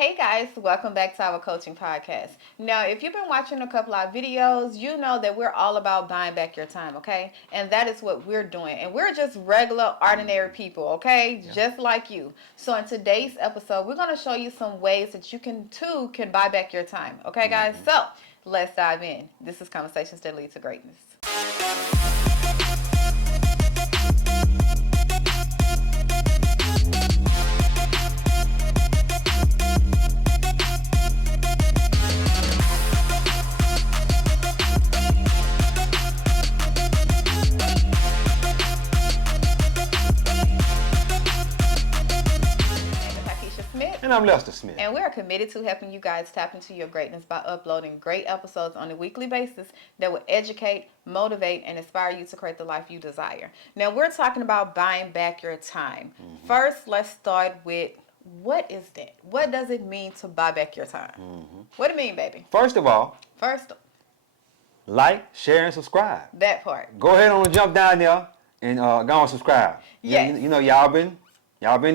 Hey guys, welcome back to our coaching podcast. Now, if you've been watching a couple of videos, you know that we're all about buying back your time, okay? And that is what we're doing. And we're just regular, ordinary people, okay? Yeah. Just like you. So in today's episode, we're going to show you some ways that you can buy back your time, okay, guys? So let's dive in. This is Conversations That Lead to Greatness. And I'm Lester Smith. And we are committed to helping you guys tap into your greatness by uploading great episodes on a weekly basis that will educate, motivate, and inspire you to create the life you desire. Now, we're talking about buying back your time. First, let's start with what is that? What does it mean to buy back your time? What do you mean, baby? First of all, First, like, share, and subscribe. that part. Go ahead and jump down there and go and subscribe. Yes. You know y'all been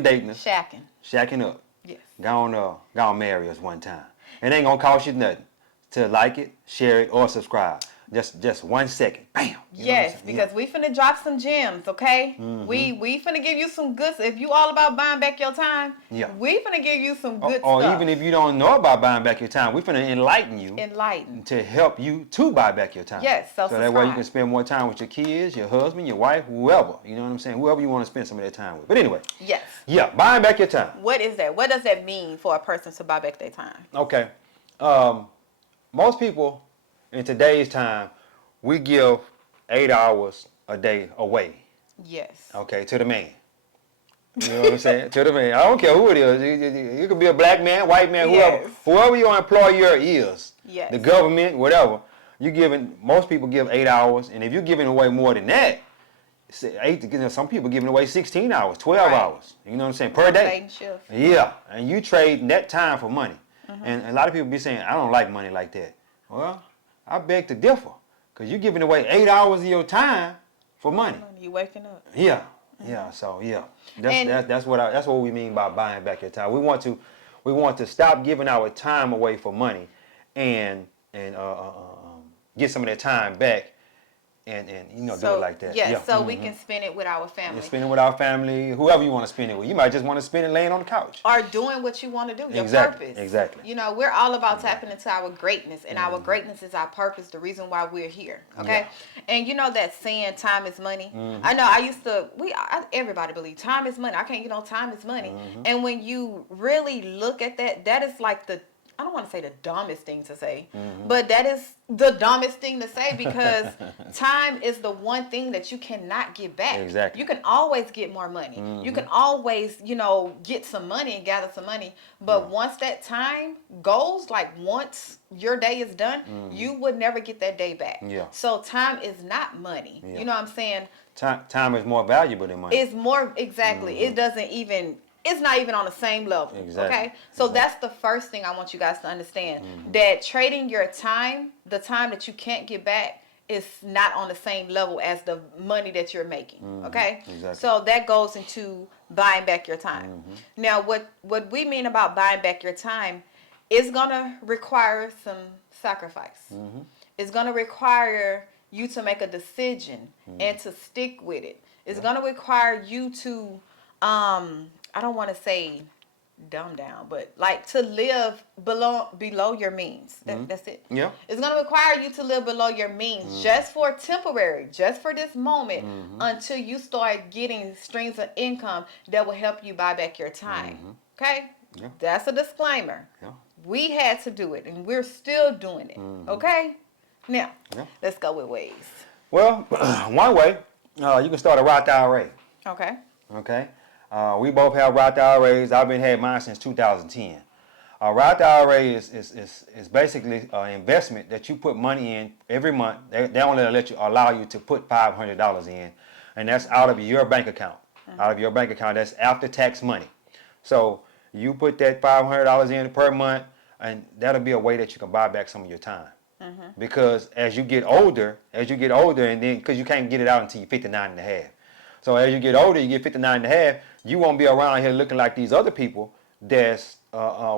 dating us, Shacking. up. Yes. Go on marry us one time. It ain't gonna cost you nothing to like it, share it, or subscribe. Just 1 second. Bam. You know what I'm Yes, saying? because we finna drop some gems, okay? We finna give you some good. If you all about buying back your time, we finna give you some good or stuff. even if you don't know about buying back your time, we finna enlighten you Enlighten. to help you to buy back your time. Yes, so that way you subscribe. can spend more time with your kids, your husband, your wife, whoever. You know what I'm saying? Whoever you want to spend some of that time with. But anyway. Yes. Yeah, buying back your time. What is that? What does that mean for a person to buy back their time? Okay. Most people in today's time, we give 8 hours a day away. Yes. Okay, to the man. You know what I'm saying? To the man. I don't care who it is. You could be a black man, white man, whoever. Yes. Whoever your employer is. Yes. The government, whatever. Most people give 8 hours, and if you're giving away more than that, some people giving away 16 hours, 12 Right. hours. You know what I'm saying? Per day. Trading shift. Yeah, and you trade that time for money. And a lot of people be saying, I don't like money like that. Well, I beg to differ. Because you're giving away 8 hours of your time for money. You waking up. Yeah, yeah. So yeah, that's what we mean by buying back your time. We want to stop giving our time away for money, and get some of that time back, and do it like that. Yes, so we can spend it with our family. Spend it with our family, whoever you want to spend it with. You might just want to spend it laying on the couch. Or doing what you want to do, your Exactly, purpose. exactly. You know, we're all about tapping into our greatness, and our greatness is our purpose, the reason why we're here, okay? And you know that saying, time is money? I know everybody believe time is money. Time is money. And when you really look at that, that is like I don't want to say the dumbest thing to say, but that is the dumbest thing to say because time is the one thing that you cannot get back. Exactly. You can always get more money. You can always, get some money and gather some money. But once that time goes, like once your day is done, you would never get that day back. Yeah. So time is not money. Yeah. You know what I'm saying? Time is more valuable than money. It's more, exactly. It's not even on the same level. Exactly. Okay? So that's the first thing I want you guys to understand. That trading your time, the time that you can't get back, is not on the same level as the money that you're making. Okay? Exactly. So that goes into buying back your time. Now, what we mean about buying back your time is going to require some sacrifice. It's going to require you to make a decision and to stick with it. It's going to require you to I don't want to say dumb down, but like to live below your means. That's it. Yeah. It's going to require you to live below your means just for temporary, just for this moment until you start getting streams of income that will help you buy back your time. Okay? Yeah. That's a disclaimer. Yeah. We had to do it and we're still doing it. Okay? Now, let's go with ways. Well, one way, you can start a Roth IRA. Okay. Okay. We both have Roth IRAs. I've been had mine since 2010. Roth IRA is basically an investment that you put money in every month. They only allow you to put $500 in, and that's out of your bank account. Out of your bank account, that's after tax money. So you put that $500 in per month, and that'll be a way that you can buy back some of your time. Because as you get older, and then because you can't get it out until you're 59 and a half. So as you get older, you get 59 and a half, you won't be around here looking like these other people that's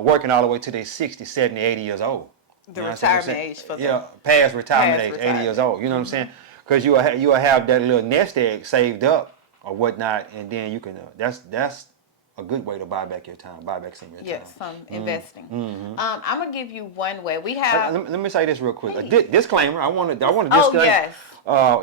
working all the way to their 60, 70, 80 years old. The You know what I'm retirement saying? age for the Yeah, past retirement past age, 80 retirement. years old. You know what I'm saying? Because you'll have that little nest egg saved up or whatnot, and then you can. That's a good way to buy back your time, buy back some of your yes, time. some investing. I'm gonna give you one way. We have. Let me say this real quick. A disclaimer. I want to Oh, disclaim. yes.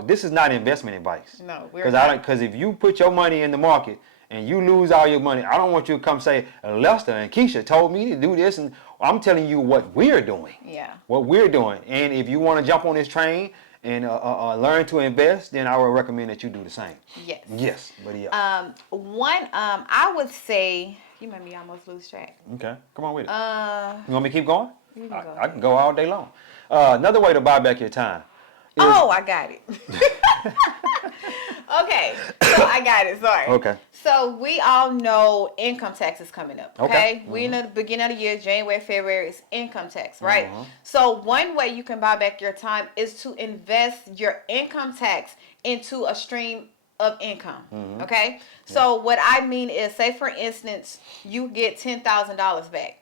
This is not investment advice. No, we're not. Because if you put your money in the market and you lose all your money, I don't want you to come say Lester and Keisha told me to do this, and I'm telling you what we're doing. Yeah. What we're doing, and if you want to jump on this train and learn to invest, then I would recommend that you do the same. Yes. Yes, but yeah. I would say you made me almost lose track. Okay, come on with it. You want me to keep going? You can go. I can go all day long. Another way to buy back your time. Oh, I got it. Okay, so I got it. Sorry. Okay. So we all know income tax is coming up. Okay. We in the beginning of the year, January, February is income tax, right? So one way you can buy back your time is to invest your income tax into a stream of income. Okay. So what I mean is, say for instance, you get $10,000 back.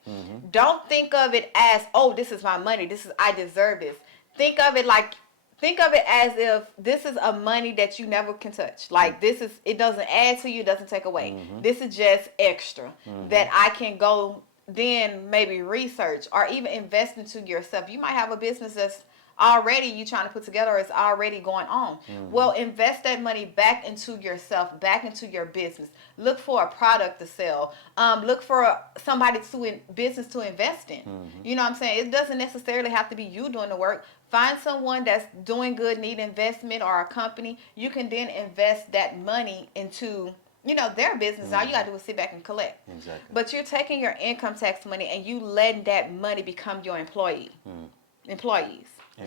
Don't think of it as, oh, this is my money. I deserve this. Think of it as if this is a money that you never can touch. Like it doesn't add to you, doesn't take away. This is just extra that I can go then maybe research or even invest into yourself. You might have a business that's already you trying to put together or it's already going on. Well, invest that money back into yourself, back into your business. Look for a product to sell. Look for somebody business to invest in. You know what I'm saying? It doesn't necessarily have to be you doing the work. Find someone that's doing good, need investment, or a company. You can then invest that money into their business. All you gotta do is sit back and collect. Exactly. But you're taking your income tax money and you letting that money become your employees.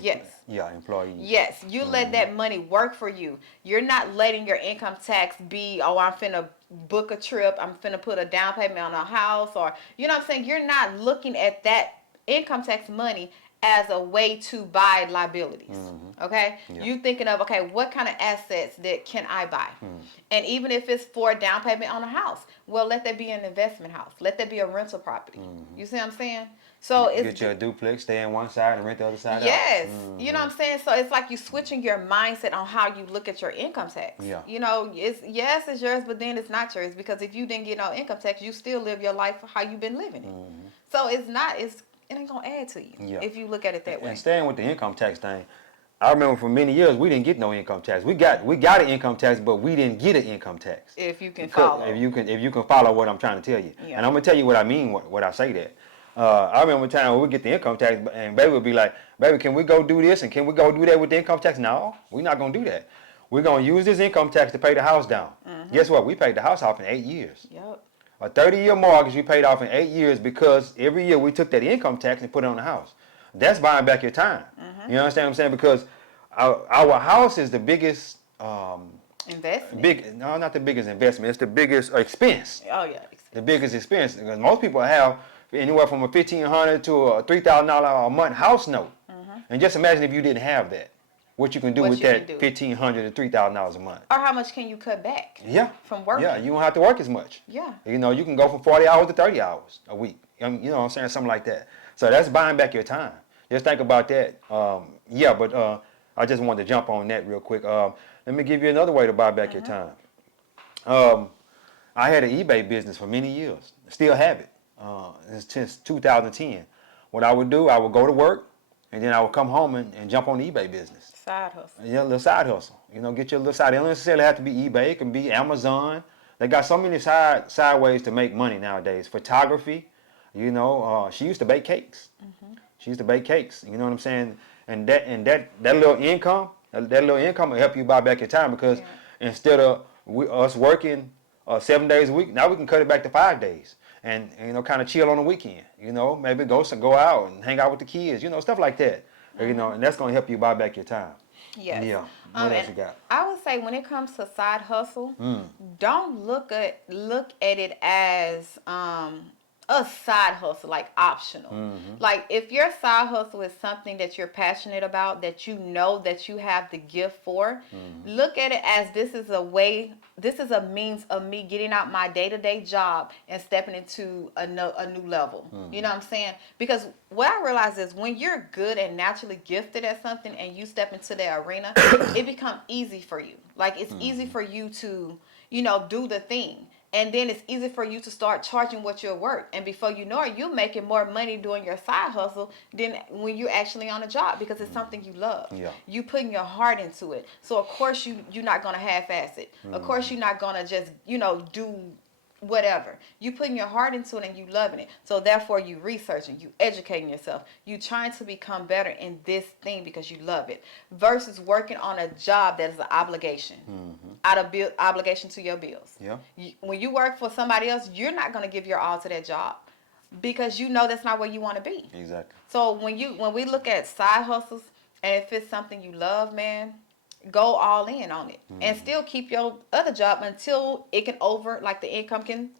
Yes. Yeah, employees. Yes, you let that money work for you. You're not letting your income tax be, oh, I'm finna book a trip, I'm finna put a down payment on a house, or, you know what I'm saying? You're not looking at that income tax money as a way to buy liabilities. Okay? Yeah. You thinking of, okay, what kind of assets that can I buy? And even if it's for a down payment on a house, well, let that be an investment house. Let that be a rental property. You see what I'm saying? So Get you a duplex, stay on one side and rent the other side yes. out. You know what I'm saying? So it's like you switching your mindset on how you look at your income tax. Yeah. It's yours, but then it's not yours, because if you didn't get no income tax, you still live your life how you've been living it. So it ain't gonna add to you if you look at it that way. And staying with the income tax thing, I remember for many years we didn't get no income tax. We got an income tax, but we didn't get an income tax. If you can follow. If you can follow what I'm trying to tell you. Yeah. And I'm gonna tell you what I mean when I say that. I remember a time when we get the income tax and baby would be like, baby, can we go do this and can we go do that with the income tax? No, we're not gonna do that. We're gonna use this income tax to pay the house down. Guess what? We paid the house off in 8 years. Yep. A 30-year mortgage we paid off in 8 years because every year we took that income tax and put it on the house. That's buying back your time. You understand what I'm saying? Because our house is the biggest Investment. No, not the biggest investment. It's the biggest expense. Oh yeah. The biggest expense, because most people have anywhere from a $1,500 to a $3,000 a month house note. And just imagine if you didn't have that, what you can do with that $1,500 to $3,000 a month. Or how much can you cut back? Yeah. From working. Yeah, you don't have to work as much. Yeah. You can go from 40 hours to 30 hours a week. You know what I'm saying? Something like that. So that's buying back your time. Just think about that. But I just wanted to jump on that real quick. Let me give you another way to buy back your time. I had an eBay business for many years. Still have it. Since 2010. What I would do, I would go to work, and then I would come home and jump on the eBay business. Side hustle. Yeah, a little side hustle. Get your little side. It don't necessarily have to be eBay. It can be Amazon. They got so many side ways to make money nowadays. Photography. She used to bake cakes. She used to bake cakes. You know what I'm saying? And that little income, will help you buy back your time, because instead of us working 7 days a week, now we can cut it back to 5 days. And kind of chill on the weekend. Maybe go out and hang out with the kids. Stuff like that. And that's gonna help you buy back your time. Yes. Yeah. What else you got? I would say when it comes to side hustle, don't look at it as a side hustle, like optional. Like if your side hustle is something that you're passionate about, that you know that you have the gift for, look at it as this is a means of me getting out my day-to-day job and stepping into a new level. You know what I'm saying? Because what I realize is when you're good and naturally gifted at something and you step into the arena, it becomes easy for you. Like it's easy for you to, do the thing. And then it's easy for you to start charging what you're worth. And before you know it, you're making more money doing your side hustle than when you're actually on a job because it's something you love. Yeah. You putting your heart into it. So of course you're not gonna half-ass it. Of course you're not gonna just, do whatever. You putting your heart into it and you loving it. So therefore you researching, you educating yourself. You trying to become better in this thing because you love it. Versus working on a job that is an obligation. Out of obligation to your bills. Yeah. When you work for somebody else, you're not going to give your all to that job because you know that's not where you want to be. Exactly. So when we look at side hustles and if it's something you love, man, go all in on it and still keep your other job until it can the income can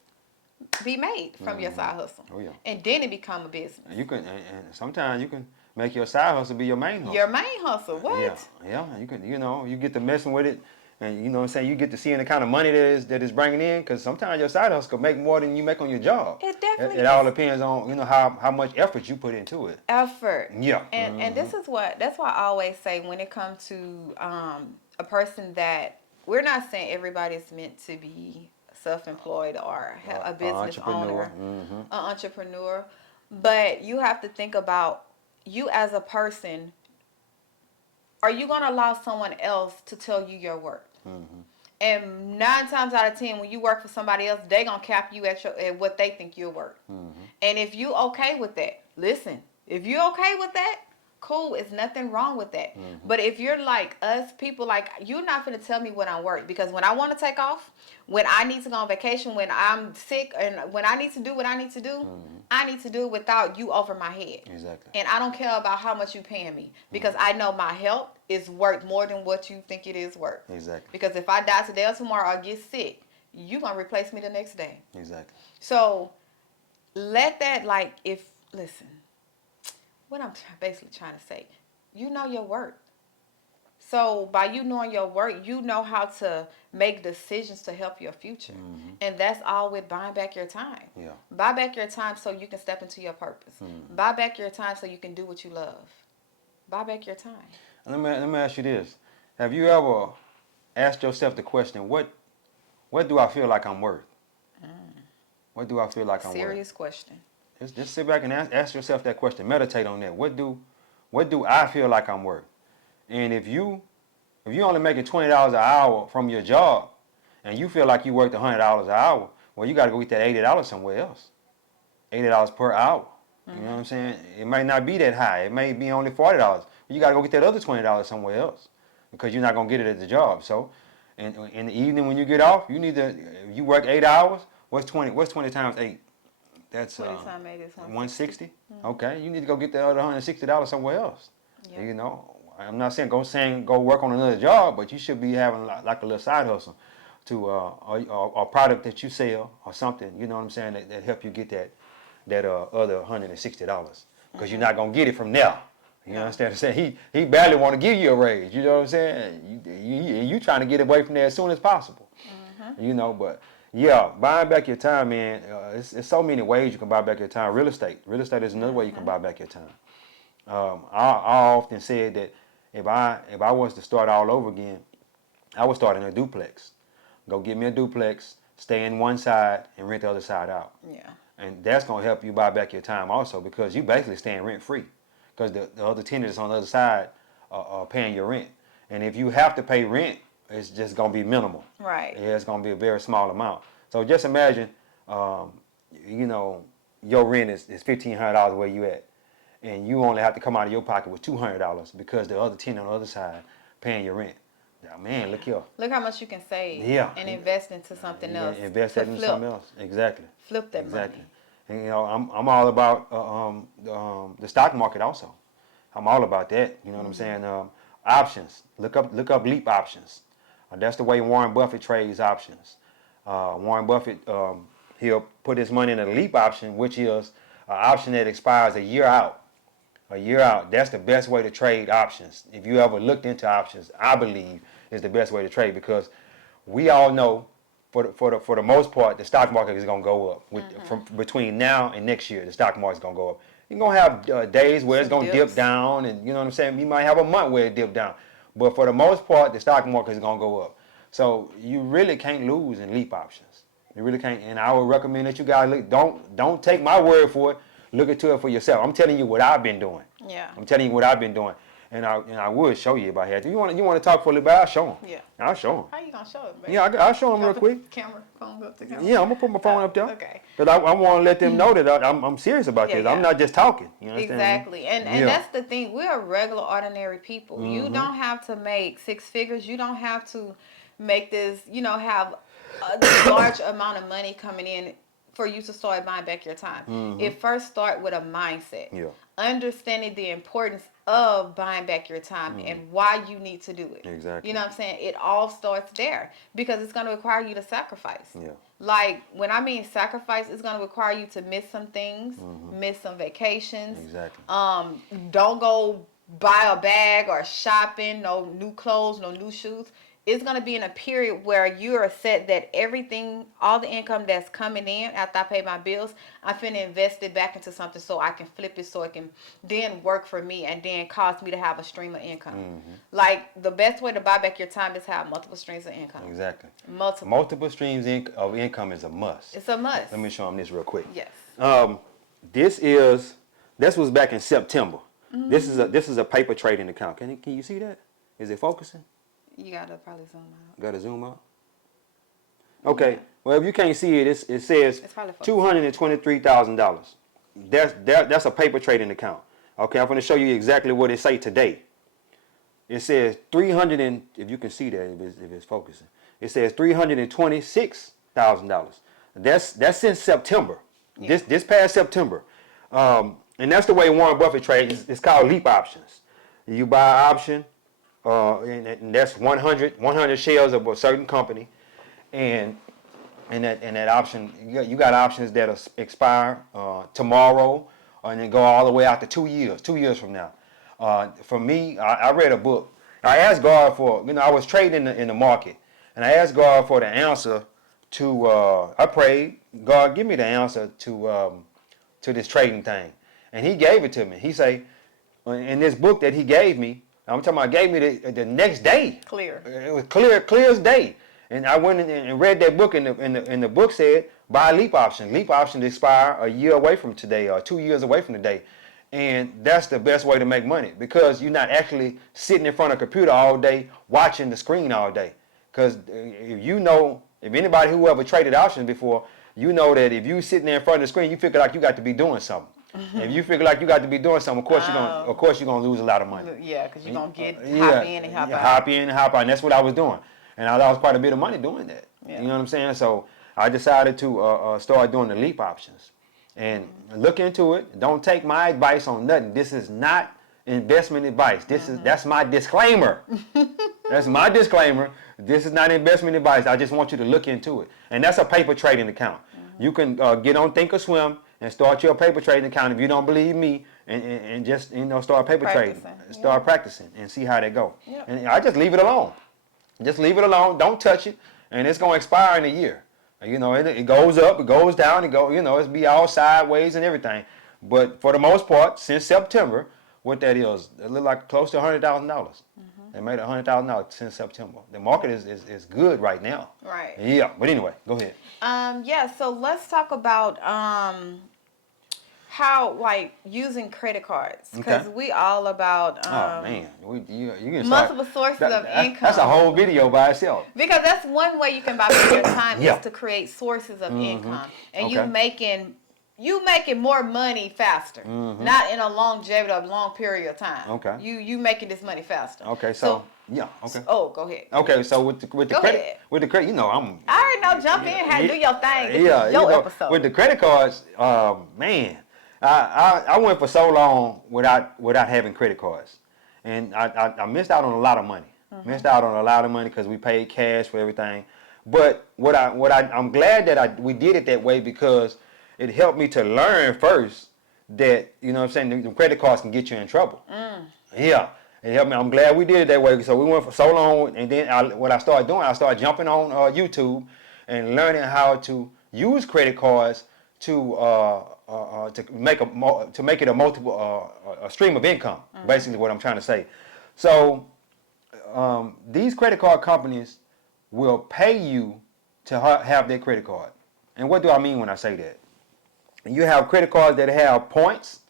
be made from your side hustle. Oh yeah. And then it become a business. And and sometimes you can make your side hustle be your main hustle. Your main hustle. What? Yeah. You can, you get to messing with it. And you know what I'm saying, you get to seeing the kind of money that is bringing in, because sometimes your side hustle can make more than you make on your job. It definitely It all depends on how much effort you put into it. Effort. Yeah. And that's why I always say when it comes to a person that we're not saying everybody's meant to be self-employed or have a business owner, an entrepreneur, but you have to think about you as a person. Are you going to allow someone else to tell you your worth? And 9 times out of 10, when you work for somebody else, they going to cap you at what they think you're worth. And if you okay with that, listen, if you okay with that, cool, it's nothing wrong with that. But if you're like us, people like, you're not going to tell me what I'm worth, because when I want to take off, when I need to go on vacation, when I'm sick, and when I need to do what I need to do, I need to do it without you over my head. Exactly. And I don't care about how much you paying me, because I know my health is worth more than what you think it is worth. Exactly. Because if I die today or tomorrow or get sick, you going to replace me the next day. Exactly. So let that, listen, what I'm basically trying to say, you know your worth. So by you knowing your worth, you know how to make decisions to help your future. And that's all with buying back your time. Yeah. Buy back your time so you can step into your purpose. Buy back your time so you can do what you love. Buy back your time. Let me ask you this. Have you ever asked yourself the question, what do I feel like I'm worth? What do I feel like I'm worth? Serious question. Just sit back and ask yourself that question. Meditate on that. What do I feel like I'm worth? And if you only making $20 an hour from your job, and you feel like you're worth $100 an hour, well, you got to go get that $80 somewhere else. $80 per hour. You know what I'm saying? It might not be that high. It may be only $40. You got to go get that other $20 somewhere else, because you're not gonna get it at the job. So, in the evening when you get off, you need to. You work 8 hours. What's 20? What's 20 times 8? That's 20 times 8 is 160. Okay, you need to go get the other $160 somewhere else. Yep. You know, I'm not saying go work on another job, but you should be having like a little side hustle to a product that you sell or something. You know what I'm saying, that help you get that other $160, because you're not gonna get it from there. You understand what I'm saying? He barely want to give you a raise. You know what I'm saying? You trying to get away from there as soon as possible. You know, but yeah, buying back your time, man. It's so many ways you can buy back your time. Real estate is another way you can buy back your time. I often said that if I was to start all over again, I would start in a duplex. Go get me a duplex, stay in one side, and rent the other side out. Yeah. And that's gonna help you buy back your time also, because you basically staying rent free, because the other tenants on the other side are paying your rent. And if you have to pay rent, it's just gonna be minimal. Right. Yeah, it's gonna be a very small amount. So just imagine, your rent is $1,500 where you at, and you only have to come out of your pocket with $200 because the other tenant on the other side paying your rent. Yeah, man, look here. Look how much you can save. Yeah. And invest into something else. Invest that into something else. Exactly. Flip that Exactly. money. And I'm all about the stock market also. I'm all about that. You know what I'm saying? Options. Look up Leap Options. That's the way Warren Buffett trades options. Warren Buffett he'll put his money in a leap option, which is an option that expires a year out. A year out. That's the best way to trade options. If you ever looked into options, I believe is the best way to trade, because we all know for the most part the stock market is going to go up. From between now and next year, the stock market is going to go up. You're going to have days where it's going to dip down, and you know what I'm saying? You might have a month where it dip down. But for the most part, the stock market is going to go up. So you really can't lose in leap options. You really can't. And I would recommend that you guys don't take my word for it. Look into it for yourself. I'm telling you what I've been doing. Yeah. I'm telling you what I've been doing. And I would show you if I had to. You want to talk for a little bit? I'll show them. Yeah. I'll show them. How you gonna show it, baby? Yeah, I'll show them real quick. Camera, phone up to camera. Yeah, I'm gonna put my phone up there. Okay. Because I want to let them know that I'm serious about this. Yeah. I'm not just talking. You understand? Exactly. And that's the thing. We are regular, ordinary people. You don't have to make six figures. You don't have to make this, have a large amount of money coming in for you to start buying back your time. It first start with a mindset. Yeah. Understanding the importance of buying back your time and why you need to do it. Exactly. You know what I'm saying? It all starts there because it's going to require you to sacrifice. Yeah. Like, when I mean sacrifice, it's going to require you to miss some things, miss some vacations. Exactly. Don't go buy a bag or shopping, no new clothes, no new shoes. It's going to be in a period where you are set that everything, all the income that's coming in after I pay my bills, I'm finna invest it back into something so I can flip it so it can then work for me and then cause me to have a stream of income. Like, the best way to buy back your time is have multiple streams of income. Exactly. Multiple streams of income is a must. It's a must. Let me show them this real quick. Yes. This was back in September. This is a paper trading account. Can you see that? Is it focusing? You gotta probably zoom out. Got to zoom out? Okay. Well, if you can't see it, it says $223,000. That's a paper trading account. Okay, I'm going to show you exactly what it say today. It says if you can see that, if it's focusing. It says $326,000. That's since September. Yeah. This past September. And that's the way Warren Buffett trades. It's called leap options. You buy an option. And that's 100 shares of a certain company, and that option, you got options that expire tomorrow, and then go all the way out to 2 years. 2 years from now. For me, I read a book. I asked God for, I was trading in the market, and I asked God for the answer to. I prayed, God, give me the answer to this trading thing, and He gave it to me. He say, in this book that He gave me. I'm talking about gave me the next day. Clear. It was clear as day. And I went and read that book, and the book said buy a leap option. Leap options expire a year away from today or 2 years away from today. And that's the best way to make money, because you're not actually sitting in front of a computer all day watching the screen all day. Because if anybody who ever traded options before, you know that if you sitting there in front of the screen, you figure like you got to be doing something. If you figure like you got to be doing something, of course you're gonna lose a lot of money. Yeah, because you're gonna hop in and hop out. Hop in and hop out, and that's what I was doing, and I lost quite a bit of money doing that. Yeah. You know what I'm saying? So I decided to start doing the leap options, and look into it. Don't take my advice on nothing. This is not investment advice. That's my disclaimer. That's my disclaimer. This is not investment advice. I just want you to look into it, and that's a paper trading account. You can get on Thinkorswim and start your paper trading account if you don't believe me, and just start paper trading, start practicing, and see how they go. Yep. And I just leave it alone. Just leave it alone. Don't touch it, and it's gonna expire in a year. It goes up, it goes down, it's be all sideways and everything. But for the most part, since September, what that is, it look like close to $100,000. They made $100,000 since September. The market is good right now. Right. Yeah. But anyway, go ahead. So let's talk about how, like, using credit cards, because we all about you can multiple sources of income. That's a whole video by itself. Because that's one way you can buy back your time is to create sources of income, and you making more money faster, not in a longevity of long period of time. Okay. You making this money faster. Okay. So yeah. Okay. Oh, go ahead. Okay. So with the credit, I'm. I already know. Jump in, do your thing. This is your episode. With the credit cards, man, I went for so long without having credit cards, and I missed out on a lot of money. Missed out on a lot of money because we paid cash for everything. But I'm glad that we did it that way because it helped me to learn first that, you know what I'm saying, the credit cards can get you in trouble. Yeah. It helped me. I'm glad we did it that way. So we went for so long, and then what I started doing, I started jumping on YouTube and learning how to use credit cards to make it a multiple a stream of income. Basically, what I'm trying to say. So these credit card companies will pay you to have their credit card. And what do I mean when I say that? You have credit cards that have points,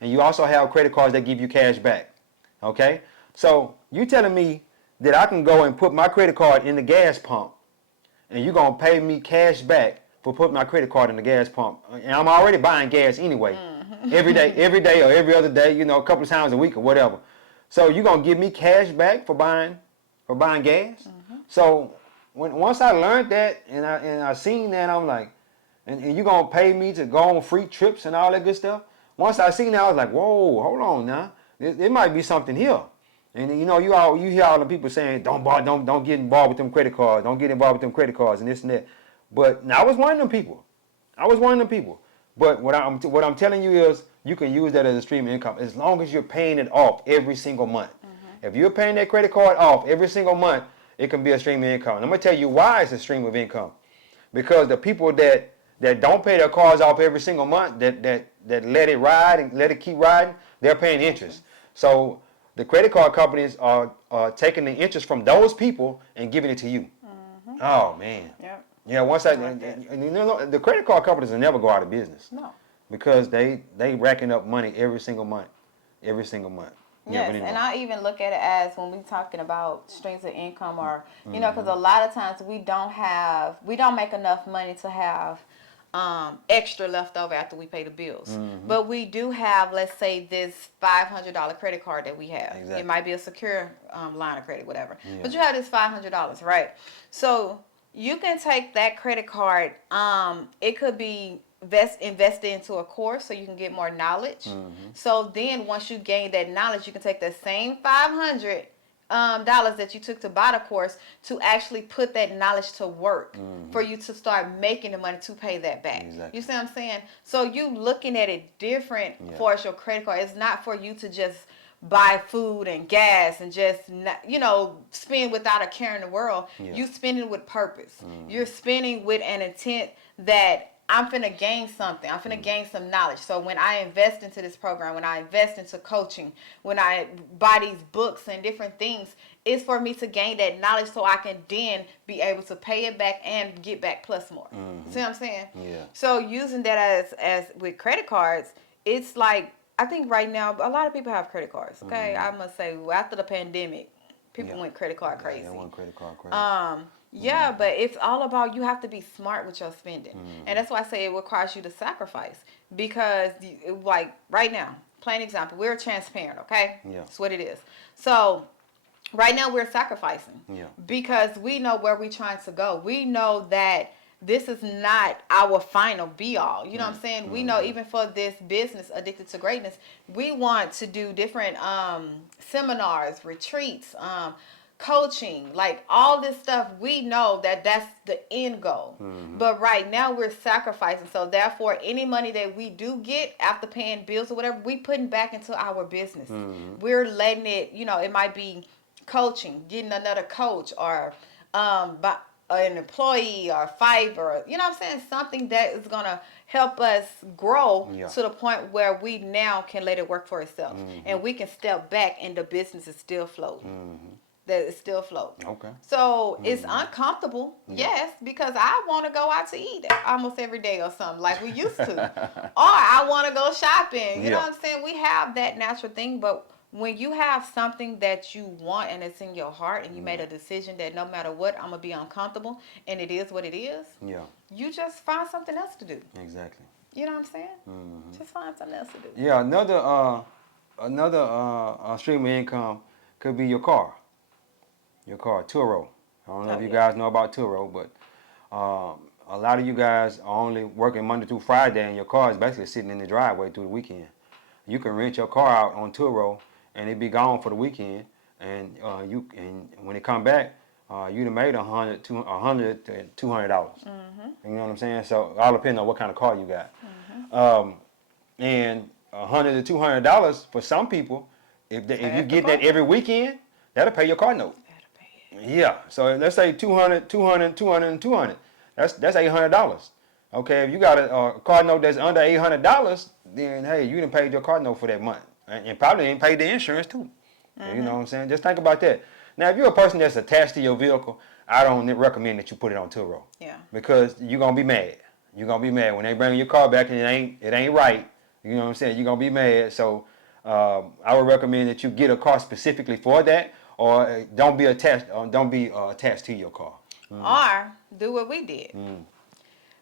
and you also have credit cards that give you cash back. Okay? So you telling me that I can go and put my credit card in the gas pump, and you're going to pay me cash back for putting my credit card in the gas pump. And I'm already buying gas anyway. Every day or every other day, a couple of times a week or whatever. So you're going to give me cash back for buying gas? So once I learned that and I seen that, I'm like, and you're going to pay me to go on free trips and all that good stuff? Once I seen that, I was like, whoa, hold on now. There might be something here. And you hear all the people saying, don't get involved with them credit cards. Don't get involved with them credit cards and this and that. But I was one of them people. But what I'm telling you is you can use that as a stream of income as long as you're paying it off every single month. If you're paying that credit card off every single month, it can be a stream of income. And I'm going to tell you why it's a stream of income. Because the people that don't pay their cards off every single month, that let it ride and let it keep riding, they're paying interest. So the credit card companies are taking the interest from those people and giving it to you. Oh, man. Yep. Yeah, and the credit card companies will never go out of business. No. Because they racking up money every single month. Yes, and I even look at it as when we're talking about streams of income or, because a lot of times we don't make enough money to have extra left over after we pay the bills. But we do have, let's say, this $500 credit card that we have. Exactly. It might be a secure line of credit, whatever. Yeah. But you have this $500, right? So you can take that credit card. It could be invested into a course so you can get more knowledge. So then once you gain that knowledge, you can take that same $500 that you took to buy the course to actually put that knowledge to work for you to start making the money to pay that back. Exactly. You see what I'm saying? So you looking at it different for as your credit card. It's not for you to just buy food and gas and just, spend without a care in the world. You spending with purpose. You're spending with an intent that I'm finna gain something. I'm finna gain some knowledge. So when I invest into this program, when I invest into coaching, when I buy these books and different things, it's for me to gain that knowledge so I can then be able to pay it back and get back plus more. See what I'm saying? Yeah. So using that as with credit cards, it's like, I think right now, a lot of people have credit cards, okay? I must say, after the pandemic, people went credit card crazy. Yeah, they went credit card crazy. Yeah, but it's all about you have to be smart with your spending. And that's why I say it requires you to sacrifice. Because, like, right now, plain example, we're transparent, okay? Yeah. That's what it is. So, right now we're sacrificing. Yeah. Because we know where we're trying to go. We know that this is not our final be-all. You know what I'm saying? We know even for this business, Addicted to Greatness, we want to do different seminars, retreats, coaching, like all this stuff. We know that that's the end goal. But right now we're sacrificing. So therefore, any money that we do get after paying bills or whatever, we putting back into our business. We're letting it, it might be coaching, getting another coach, or an employee or Fiverr, you know what I'm saying? Something that is going to help us grow to the point where we now can let it work for itself. And we can step back and the business is still floating. That is still floating. Okay. So it's uncomfortable, yes, because I want to go out to eat almost every day or something like we used to. Or I want to go shopping. You know what I'm saying? We have that natural thing, but when you have something that you want and it's in your heart and you made a decision that no matter what, I'm going to be uncomfortable and it is what it is, you just find something else to do. Exactly. You know what I'm saying? Just find something else to do. Yeah, another stream of income could be your car. Your car, Turo. I don't know if you guys know about Turo, but a lot of you guys are only working Monday through Friday and your car is basically sitting in the driveway through the weekend. You can rent your car out on Turo and it be gone for the weekend, and when it come back, you'd have made $100 to $200. You know what I'm saying? So all depends on what kind of car you got. And $100 to $200 for some people, if you get that every weekend, that'll pay your car note. Yeah. So let's say 200, 200, 200, and 200. That's $800. Okay. If you got a car note that's under $800, then hey, you done paid your car note for that month, and probably ain't paid the insurance too. You know what I'm saying? Just think about that. Now, if you're a person that's attached to your vehicle, I don't recommend that you put it on Turo. Yeah. Because you're gonna be mad. You're gonna be mad when they bring your car back and it ain't right. You know what I'm saying? You're gonna be mad. So I would recommend that you get a car specifically for that, or don't be attached to your car. Or do what we did.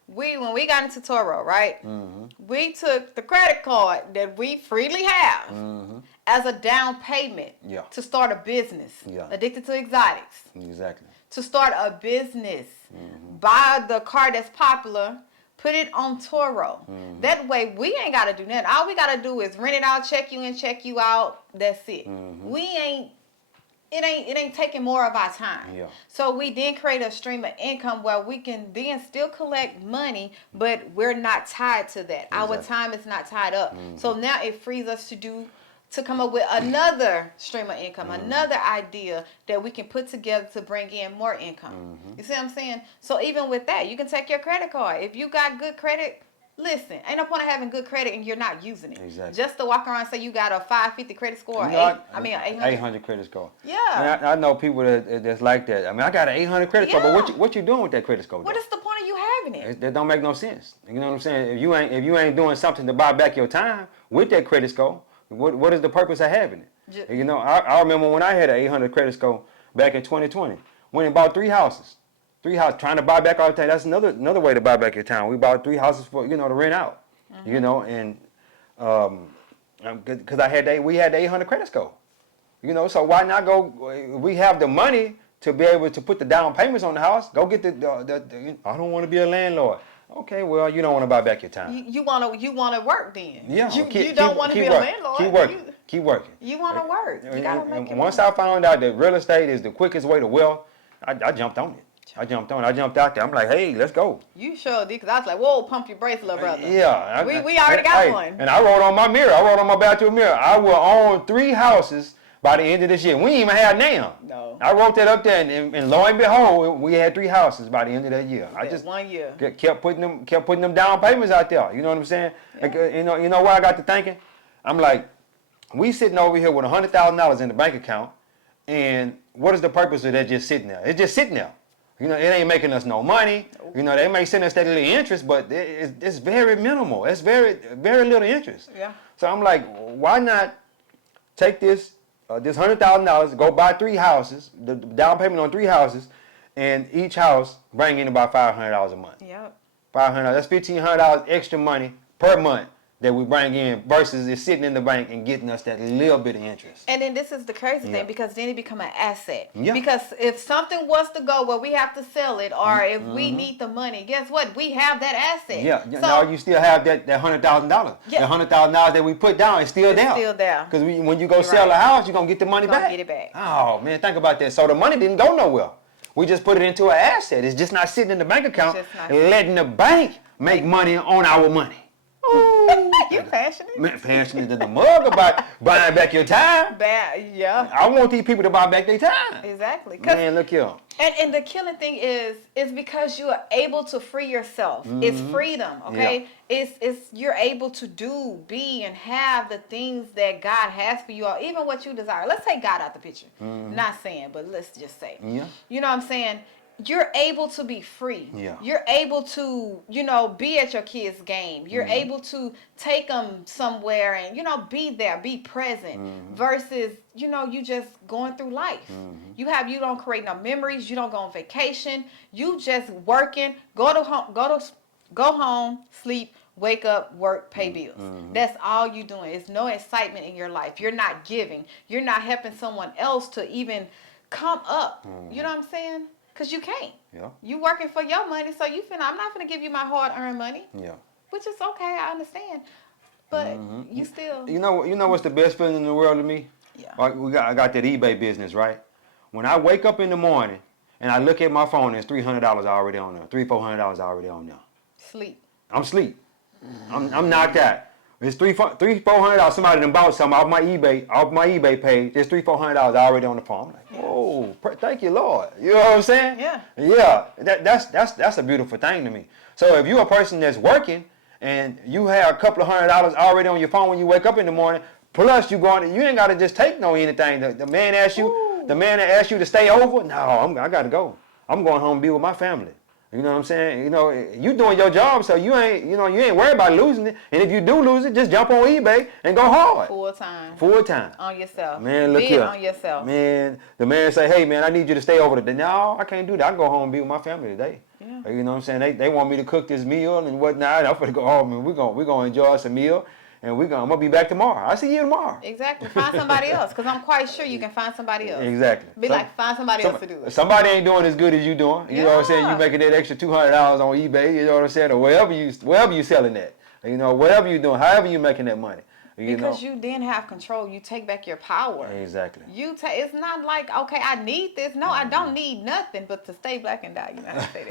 When we got into Turo, right? We took the credit card that we freely have as a down payment to start a business. Addicted to Exotics. Exactly. To start a business. Buy the car that's popular. Put it on Turo. That way, we ain't got to do nothing. All we got to do is rent it out, check you in, check you out. That's it. It ain't taking more of our time. So we then create a stream of income where we can then still collect money, but we're not tied to that. Our time is not tied up. So now it frees us to come up with another stream of income, another idea that we can put together to bring in more income. You see what I'm saying? So even with that, you can take your credit card. If you got good credit, listen, ain't no point of having good credit and you're not using it. Just to walk around and say you got a 550 credit score, 800 credit score. Yeah. I know people that's like that. I mean, I got an 800 credit score, but what you doing with that credit score? What is the point of you having it? That don't make no sense. You know what I'm saying? If you ain't doing something to buy back your time with that credit score, what is the purpose of having it? You know, I remember when I had an 800 credit score back in 2020. Went and bought 3 houses. 3 houses, trying to buy back all the time. That's another way to buy back your time. We bought 3 houses for, to rent out. You know, and because we had the 800 credit score. You know, so why not go? We have the money to be able to put the down payments on the house. Go get the I don't want to be a landlord. Okay, well, you don't want to buy back your time. You want to work then. Yeah. You don't want to be a landlord. Keep working. You want to work. You got to make it. Once I found out that real estate is the quickest way to wealth, I jumped on it. I jumped out there. I'm like, hey, let's go. You sure did, because I was like, whoa, pump your brakes, little brother. Yeah. We already got one. And I wrote on my mirror. I wrote on my bathroom mirror. I will own 3 houses by the end of this year. We ain't even had now. No. I wrote that up there, and lo and behold, we had 3 houses by the end of that year. I just 1 year. kept putting them down payments out there. You know what I'm saying? Yeah. Like, you know where I got to thinking? I'm like, we sitting over here with $100,000 in the bank account, and what is the purpose of that just sitting there? It's just sitting there. You know, it ain't making us no money. You know, they may send us that little interest, but it's very minimal. It's very, very little interest. Yeah. So I'm like, why not take this $100,000, go buy 3 houses, the down payment on 3 houses, and each house bring in about $500 a month. Yep. $500. That's $1,500 extra money per month that we bring in versus it's sitting in the bank and getting us that little bit of interest. And then this is the crazy thing, because then it become an asset. Yeah. Because if something was to go where we have to sell it, or if we need the money, guess what? We have that asset. Yeah. So, now you still have that $100,000. Yeah. The $100,000 that we put down is still there. Still there. Because when you go sell a house, you're going to get the money back. Get it back. Oh, man, think about that. So the money didn't go nowhere. We just put it into an asset. It's just not sitting in the bank account and letting the bank make money on our money. You passionate? Man, passionate to the mug about buying back your time. Yeah. I want these people to buy back their time. Exactly. Man, look here. And the killing thing is because you are able to free yourself. It's freedom, okay? Yeah. It's you're able to do, be, and have the things that God has for you, or even what you desire. Let's take God out the picture. Not saying, but let's just say. Yeah. You know what I'm saying? You're able to be free. Yeah. You're able to, be at your kids' game. You're able to take them somewhere and, be there, be present, versus, you just going through life. You don't create no memories. You don't go on vacation. You just working, go home, sleep, wake up, work, pay bills. That's all you doing. It's no excitement in your life. You're not giving. You're not helping someone else to even come up. You know what I'm saying? Because you can't. Yeah. You working for your money, so I'm not going to give you my hard-earned money. Yeah. Which is okay, I understand. But you still... You know what's the best feeling in the world to me? Yeah. I got that eBay business, right? When I wake up in the morning and I look at my phone and it's $300 already on there, $400 already on there. Sleep. I'm asleep. I'm knocked out. It's $400. Somebody done bought something off my eBay page. There's $400 already on the phone. I'm like, whoa, thank you, Lord. You know what I'm saying? Yeah. Yeah. That's a beautiful thing to me. So if you're a person that's working and you have a couple of $100 already on your phone when you wake up in the morning, plus you ain't got to just take no anything. The man asked you, the man that asked you to stay over. No, I got to go. I'm going home and be with my family. You know what I'm saying? You know, you doing your job, so you ain't worried about losing it. And if you do lose it, just jump on eBay and go hard. Full time. Full time. On yourself. Man, look Bid here. on yourself. Man, the man say, hey, man, I need you to stay over today. No, I can't do that. I can go home and be with my family today. Yeah. You know what I'm saying? They want me to cook this meal and whatnot. I'm going to go home and we're gonna enjoy us a meal. And I'm going to be back tomorrow. I'll see you tomorrow. Exactly. Find somebody else, because I'm quite sure you can find somebody else. Exactly. Find somebody else to do it. Somebody ain't doing as good as you doing. You know what I'm saying? You making that extra $200 on eBay. You know what I'm saying? Or wherever you selling that. You know, whatever you doing, however you making that money. Because you then have control. You take back your power. Exactly. It's not like, okay, I need this. No, I don't need nothing but to stay black and die. You know how to say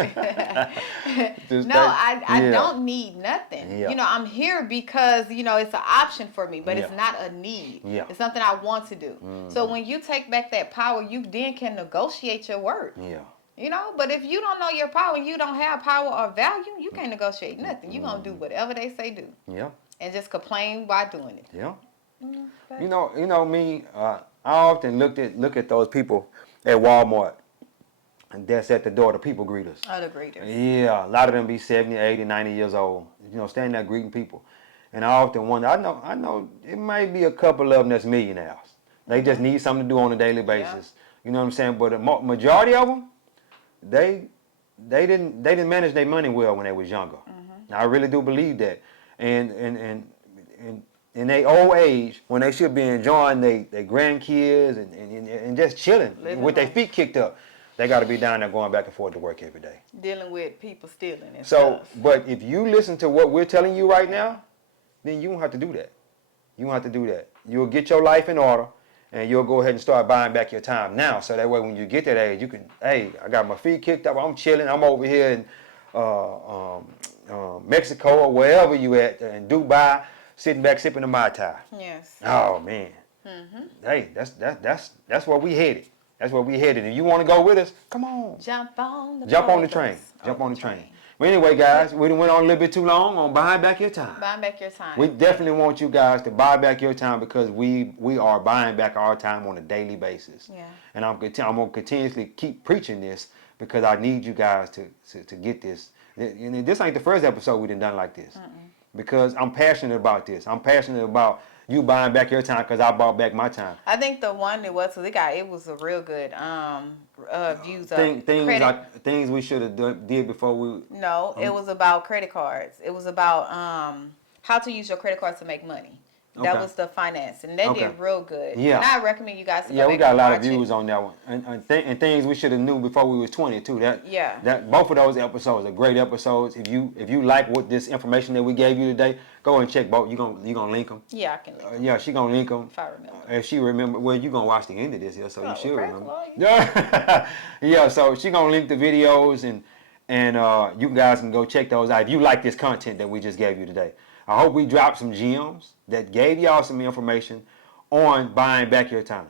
that. I don't need nothing. Yeah. You know, I'm here because, you know, it's an option for me, but it's not a need. Yeah. It's something I want to do. So when you take back that power, you then can negotiate your worth. Yeah. You know, but if you don't know your power and you don't have power or value, you can't negotiate nothing. You're going to do whatever they say do. Yeah. And just complain while doing it. Yeah. You know me. I often look at those people at Walmart, and that's at the door. The people greeters. Oh, the greeters. Yeah, a lot of them be 70, 80, 90 years old. You know, standing there greeting people, and I often wonder. I know it might be a couple of them that's millionaires. They just need something to do on a daily basis. You know what I'm saying? But the majority of them, they didn't manage their money well when they was younger. I really do believe that. And in their old age, when they should be enjoying their grandkids and just chilling with their feet kicked up, they got to be down there going back and forth to work every day. Dealing with people stealing and stuff. stuff. But if you listen to what we're telling you right now, then you won't have to do that. You won't have to do that. You'll get your life in order, and you'll go ahead and start buying back your time now. So that way when you get that age, you can, hey, I got my feet kicked up, I'm chilling, I'm over here in Mexico or wherever you at, in Dubai, sitting back sipping a Mai Tai. Yes. Oh man. Hey, that's where we headed. That's where we headed. If you want to go with us, come on. Jump on the train. Jump on the train. But anyway, guys, we went on a little bit too long on buying back your time. Buying back your time. We definitely want you guys to buy back your time, because we are buying back our time on a daily basis. Yeah. And I'm going to continuously keep preaching this, because I need you guys to get this. And this ain't the first episode we done like this. Because I'm passionate about this. I'm passionate about you buying back your time, because I bought back my time. I think the one it was a real good views of things we should have did before we. No, it was about credit cards. It was about how to use your credit cards to make money. That was the finance, and they did real good. Yeah. And I recommend you guys to go Yeah, we back got a and lot of watch views on that one, and things we should have knew before we was 20 too. That both of those episodes are great episodes. If you like what this information that we gave you today, go and check both. You gonna link them? Yeah, I can link them. Yeah, she gonna link them. If I remember. If she remember, well, you gonna watch the end of this here, so you should remember. Well, Yeah, so she gonna link the videos, and you guys can go check those out if you like this content that we just gave you today. I hope we dropped some gems that gave y'all some information on buying back your time.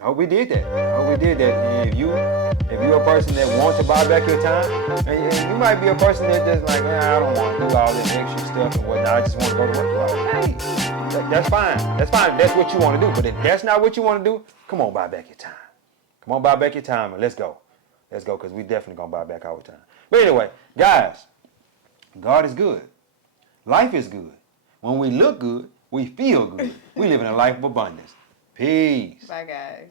I hope we did that. And if you're a person that wants to buy back your time, and you might be a person that just like, I don't want to do all this extra stuff and whatnot. I just want to go to work. Well, hey, that's fine. That's fine. That's what you want to do. But if that's not what you want to do, come on, buy back your time. Come on, buy back your time, and let's go. Let's go, because we definitely gonna buy back our time. But anyway, guys, God is good. Life is good. When we look good, we feel good. We live in a life of abundance. Peace. Bye, guys.